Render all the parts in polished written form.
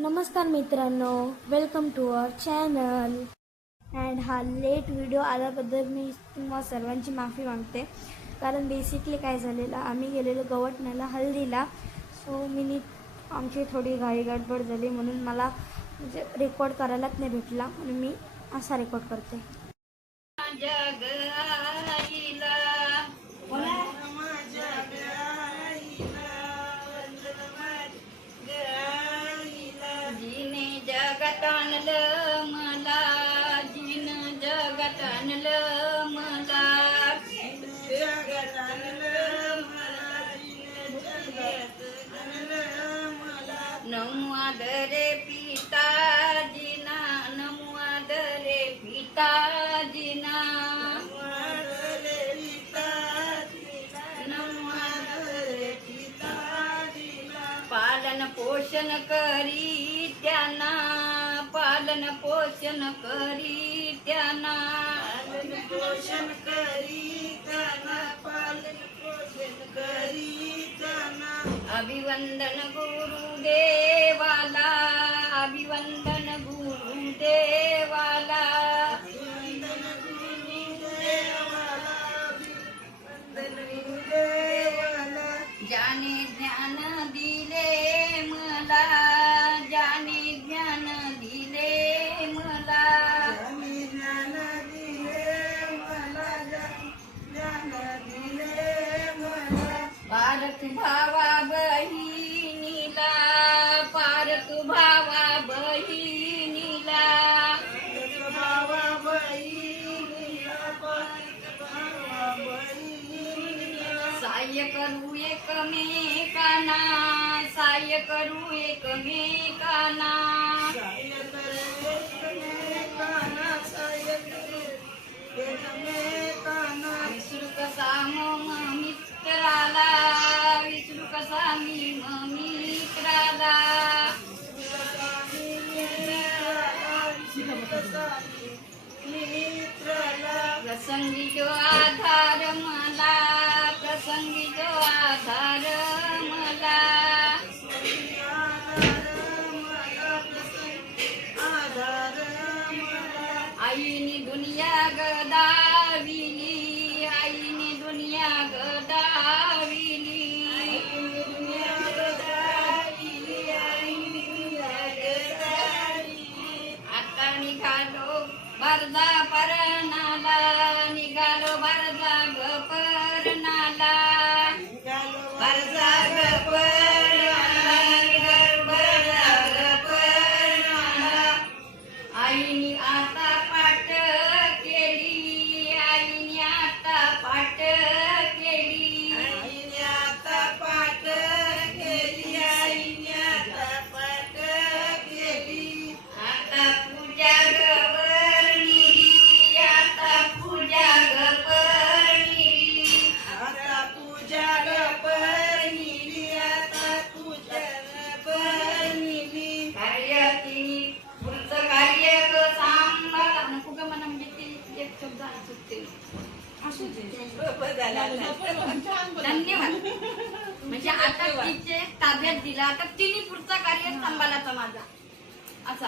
नमस्कार मित्रांनो, welcome to our channel. And हा लेट व्हिडिओ आल्याबद्दल मी तुम्हा सर्वांची माफी मागते. कारण बेसिकली काय झालेलं, आम्ही गेलेलो गवटण्याला हल्दीला. सो आमची थोडी घाई गडबड झाली म्हणून मला म्हणजे रेकॉर्ड करायलाच नाही भेटला म्हणून मी असा रेकॉर्ड करते. जगात आणलं मला, जिन जगात आणलं मला, जगात आणलं मला, जिन जगात आणलं मला. नमवादरे पिताजीना, नमवादरे पिताजीना, नमवादरे पिताजीना, नमवादरे पिताजीना. पालन पोषण करी त्यांना, पालन पोषण करी त्यांना, पालन पोषण करी त्यांना, पालन पोषण करी त्यांना. अभिवंदन गुरुदेवाला, अभिवंदन गुरुदेवाला, अभिवंदन गुरुदेवाला, अभिवंदन गुरुदेवाला. ज्याने ज्ञान दिले मला, ज्याने ज्ञान दिले मला, ज्याने ज्ञान दिले मला, ज्ञान दिले मला. पारख भावा बहिणीला, पारख भावा बहिणीला, भावा बहिणीला, पारख भावा बहिणीला. साह्य करू एकमेकांना, साह्य करू एकमेकांना, साह्य करू एकमेकांना, साह्य करू एकमेकांना. विसरू कसा मम मित्राला, विसरू कसा मी मित्राला, विसरू कसा मी मित्राला. प्रसंगी जो आधार मला, प्रसंगी जो आधार मला, आईने दुनिया गदाविली, आईने दुनिया गदाविली, दुनिया गदाविली, आईने दुनिया गदाविली. आता निघालो बरदा परनाला, निघालो बरदा गपरनाला, निघालो बरदा गपरनाला, निघालो बरदा गपरनाला. आईने आता पाठ केली, आईने आता पाठ केली, आईने आता पाठ केली, आईने आता पाठ केली. आता पूजा गवरणी, आता पूजा गवरणी, आता पूजा गवरणी, आता पूजा गवरणी. कार्याची पुढचं कार्य सांभाळा नको ग मला, म्हणजे ते एक शब्द चुकते. धन्यवाद. म्हणजे आता तिचे ताब्यात दिला, आता तिने पुढचा कार्य सांभाळायचा माझा असा.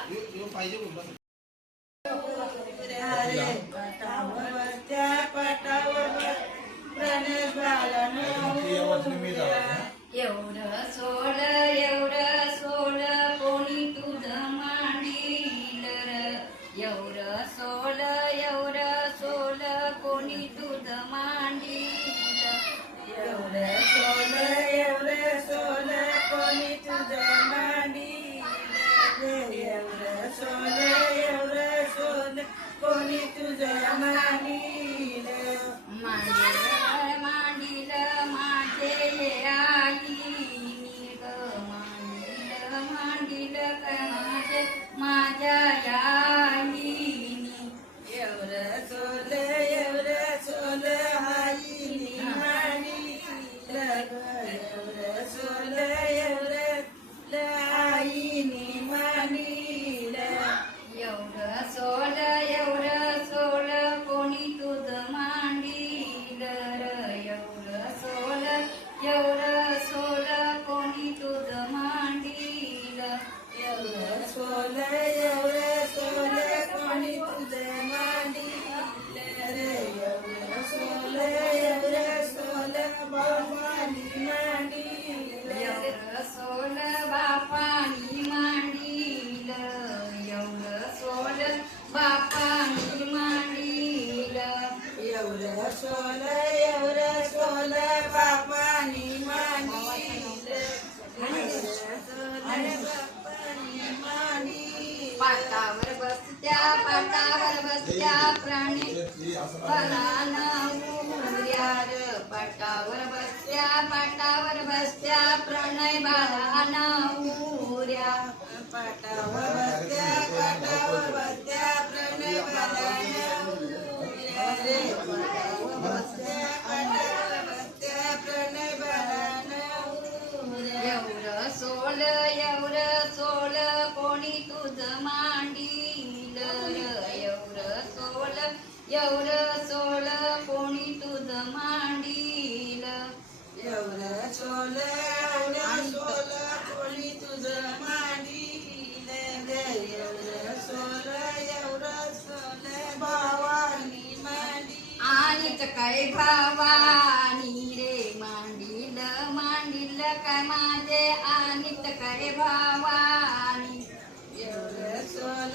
एवढं सोड, एवढं सोड, कोणी तुझं मांडील र. एवढं सोड, एवढं सोड, कोणी तुझं मांडील. एवढं सोड, एवढं सोड, कोणी तुझं मांडील. एवढं सोड, एवढं सोड, कोणी तुझं मांडील. मांडील मांडील माझे आईनी ग, मांडील मांडील माझे माझ्या आईनी. एवढं सोल, एवढं सोल, आईनी मांडील ग. एवढं सोल, एवढं आईनी मांडील. एवढं सोल, एवढं सोल, कोणी तुझं मांडील र. एवढं सोल, एवढं सोल, कोणी तुझं मांडील. एवढं सोल एवढं सोल कोणी तुझं मांडील रे एवढं सोल बापानी मांडील एवढं सोल बापानी मांडील एवढं सोल बापानी मांडील एवढं सोल बापानी मांडील पाटावर बसत्या प्राणी बलान उर्या र पाटावर बसत्या प्रणय बालान उर्या पाटावर बसत्या प्रणय बालान उर्या रे पाटावर बसत्या प्रणय बालान उर्या एवढं सोल कोणी तुझं मांडील एवढं सोल कोणी तुझं मांडील एवढं सोल कोणी तुझं मांडील रे एवढं सोल भावानी मांडील आणिच काय भावानी रे मांडील काय माझे आणिच काय भावानी एवढं सोल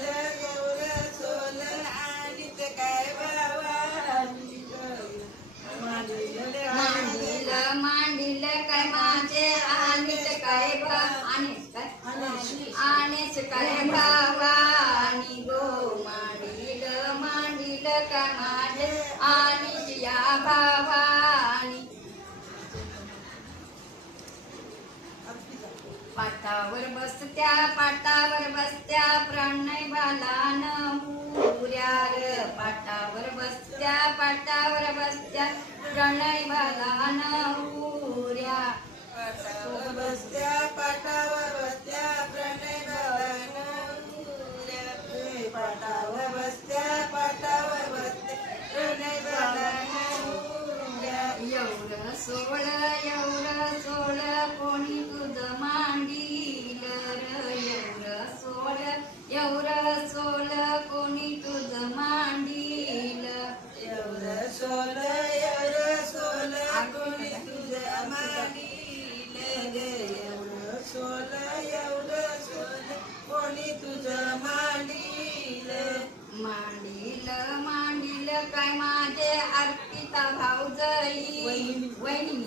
आणि ते काय भावानी मांडील काय माझे आणिच काय आणिच काय भावानी गो मांडील काय माझे आणिच या भावानी पाटावर बसत्या प्रणय बालान उर्या र पाटावर बसत्या प्रणय बालान उर्या पाटावर बसत्या प्रणय बालान उर्या पाटावर बसत्या प्रणय बालान उर्या एवढं सोळ कोणी तुझं मांडील एवढं सोल कोणी तुझं मांडील एवढं सोल कोणी तुझं मांडील रे एवढं सोल कोणी तुझं मांडील मांडील काय माझे अर्पिता भाऊजई वहिनी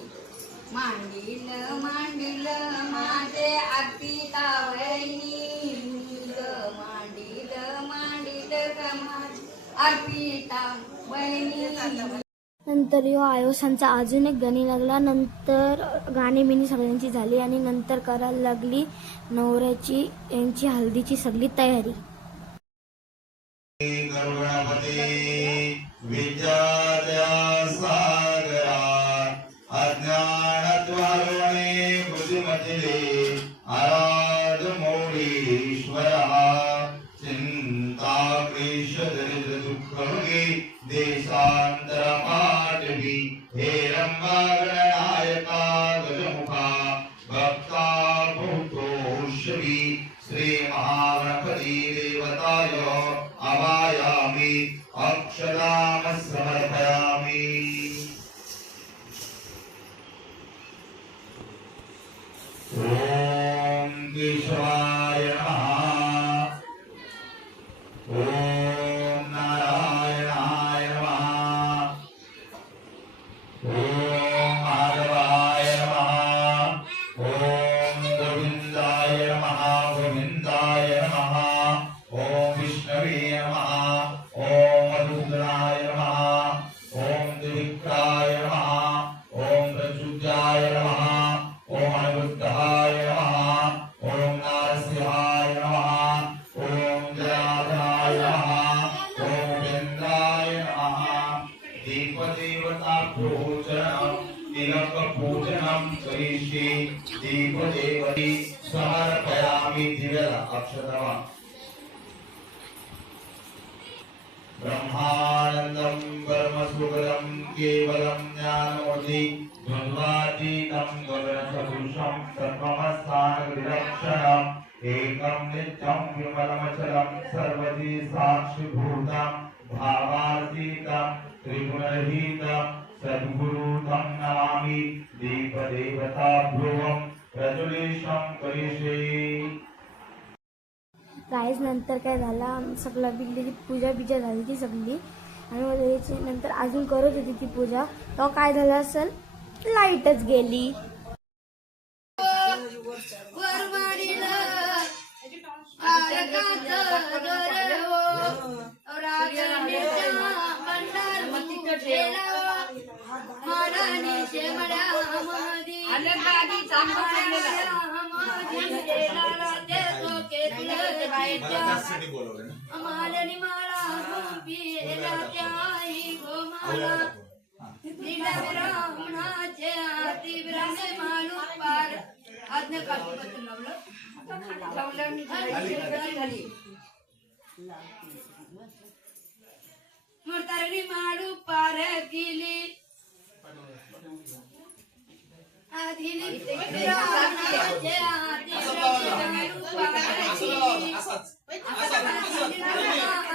मांडील माझे अर्पिता वहिनी मांडील काय माझे अर्पिता वहिनी नंतर यो आयोसांचा अजून एक गाणी लागला. नंतर गाणी बिणी सगळ्यांची झाली आणि नंतर करायला लागली नवऱ्याची यांची हल्दीची सगळी तयारी. गरुडपते विद्याद्या सागरा अज्ञानत्वारुणे बुद्धिमतिले आराध मौलीश्वरः चिन्ताक्लेश दरिद्र दुःखमगे देशान्तरपाटवी हे रम्भागणनायका गजमुखा भक्ता भूतोषवी श्री महागणपती देवताय आवायामि अक्षदाम समर्पयामि. ओम केशवाय नमः. ओम नारायणाय नमः. ओम माधवाय नमः. ओम गोविंदाय नमः. गोविंदाय नमः. ओम विष्णवे नमः. ओम मधुसूदनाय नमः. ओम त्रिविक्राय नमः. ओम प्रचुद्याय नमः. ओम अनिरुद्धाय नमः. ओम नारसिंहाय नमः. ओम जनार्दनाय नमः. ओम उपेन्द्राय नमः. दीपदेवता पूजनम् तिलक पूजनं करिष्ये. दीपदेवती समर्पयामि दिव्य अक्षतम्. ब्रह्मानन्दं परमसुखदं केवलं ज्ञानमूर्ति द्वन्द्वातीतं गगनसदृशं सर्वमस्थानविलक्षणं एकं नित्यं विमलमचलं सर्वति साक्षिभूतं भावातीतं त्रिगुणरहितं सद्गुरुं नमामि दीपदेवताभ्युं प्रज्वलेशं करिष्ये. गाईज नंतर काय झालं सगळं बिल्लीची पूजा झाली ती सगळी आणि मग त्याची नंतर अजून करत होती ती पूजा तेव्हा काय झालं असेल लाईटच गेली. म्हातारणी माडू पार गेली आदिली रामनाचे आदी माडू पार गेली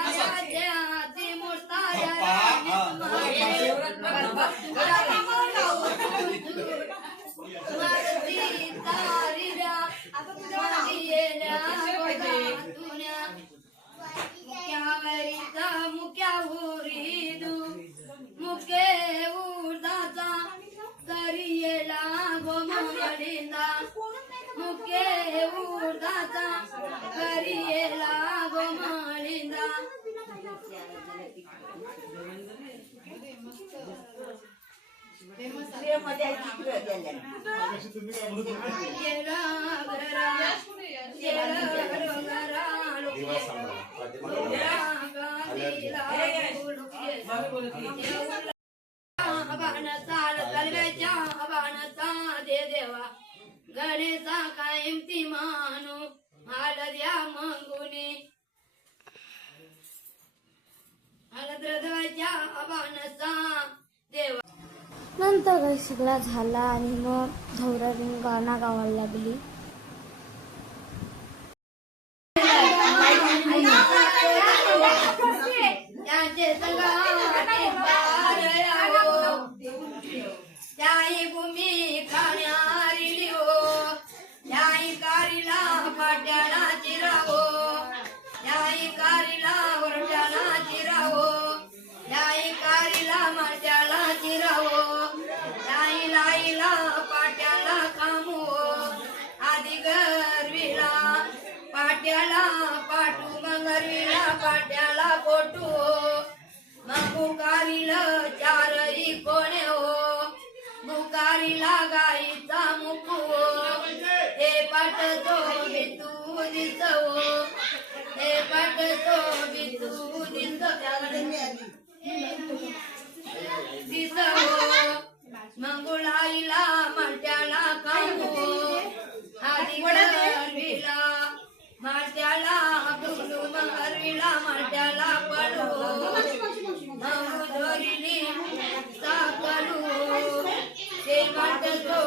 आसाचे आदी मोरताया मारती तारीरा मारियेला तुन्या मुक्यावरीचा मुक्यावरीदू मुके उर्दाचा करियेला गोमलिंदा मुके उर्दाचा करियेला गोमलिंदा गणेशा कायम ती मानू हालद्या मंगुनी हलद्रध्वजा अबानसा देवा. नंतर काही सगळा झाला आणि मग धौरानी गाणं गावायला लागली. त्याचे सगळे पारयावो त्याही भूमी खाण्यारी हो त्याही कारीला पाट्याला चिरावो त्याही कारीला वरट्याला चिरावो त्याही कारीला माट्याला चिरावो त्याही लाईला पाट्याला खामो आधी गरवीला पाट्याला पाटू मंगरवीला पाट्याला पोटू मग बुकारीला चारही कोणे हो बुकारीला गाईचा मुकू हे पाट तो बितू दिसवो हे पाट तो बितू दिसवो मंगुळाईला माट्याला खाऊ आधी गरवीला माट्याला बुलू मंगरवीला माट्याला पडू धोरिली साकलू ते माट तो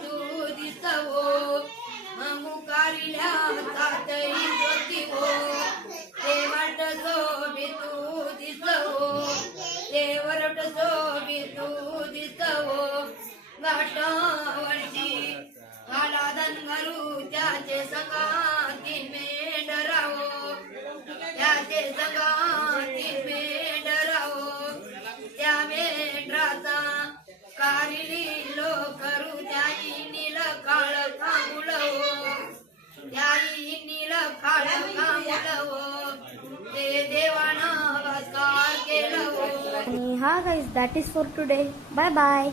तू दिसवो मुकारिल्या तातई ज्योतिवो ते माट तो तू दिसवो ते वरट तो तू दिसवो घाटावरची घाला धनगरू त्याचे सकाती मेंढरावो त्याचे सकाती मेंढरावो त्या मेंढराचा कारिली लो करू त्याई नील काळ कामुलवो त्याई नील काळ कामुलवो ते देवानं वास्कार केलवो. आणि हा guys that is for today. Bye bye.